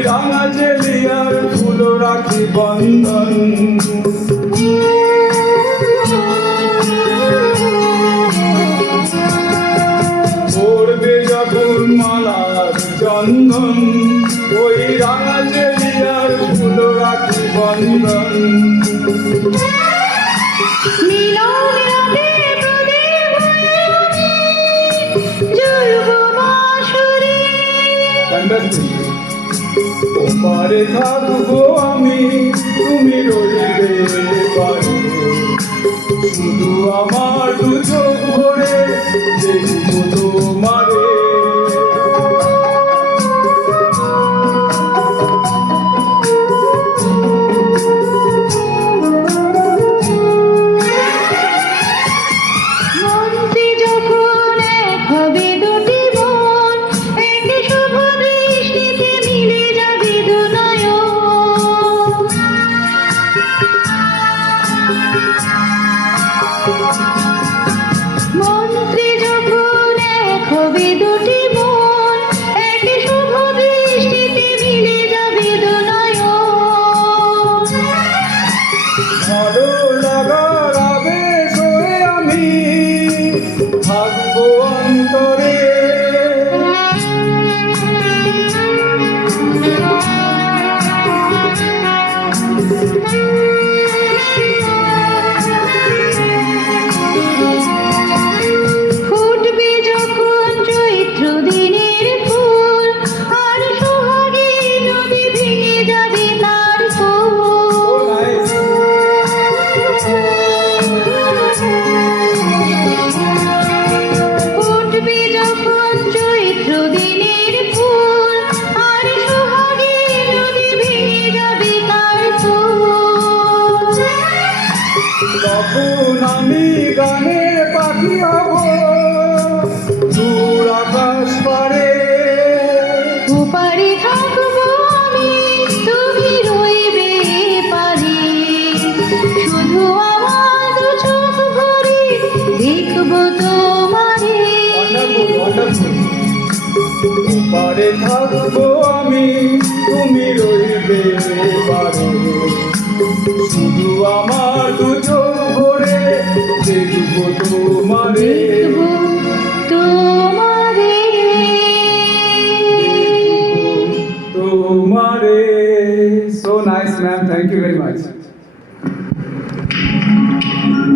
রাঙা জেলিয়ার ফুল রাখি বন্ধন পড়বে যখন মালার চন্দন ওই রাঙা জেলিয়ার ফুল রাখি বন্ধন ওপারে থাকবো আমি তুমি রইবে পারে শুধু আমার দু চোখ ভরে দেখবো তোমারে মন্ত্রী যখন এক হবে দুটি মন একই শুভ দৃষ্টিতে মিলে যাবে দুনয়ন ভালো লাগার আবেশ হয়ে আমি থাকবো অন্তরে তখন আমি গানের পাখি হব দূর আকাশ পারে ওপারে থাকবো আমি তুমি রইবে পারে শুধু আমার দু চোখ ভরে দেখবো তোমারে ওপারে থাকবো আমি তুমি রইবে পারে শুধু আমার দু চোখ ভরে দেখবো তোমারে।